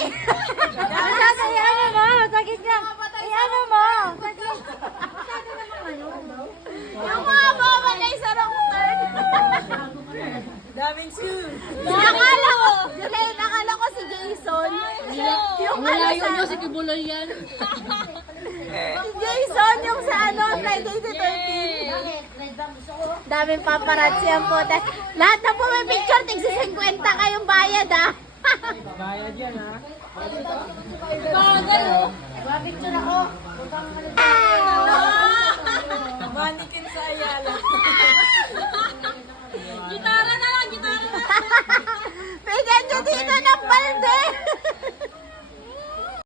Masyado, i-ano mo. Sagit ka. I-ano mo. Sagit. Masyado naman ano. Yung mga boba na isa wrong turn. Daming shoes. Nakala ko si Jason. Yung Malayo nyo, si Kibuloy yan. Si Jason, yung sa ano, Friday the 13th. Daming paparazzi ang puta. Lahat na po may picture, tigsa 50 kayong bayad ah. Bayad yan ha. Bagal. Picture ako. Mannequin sa Ayala. Gitara na lang, gitara na lang. Bigyan nyo dito ng balde.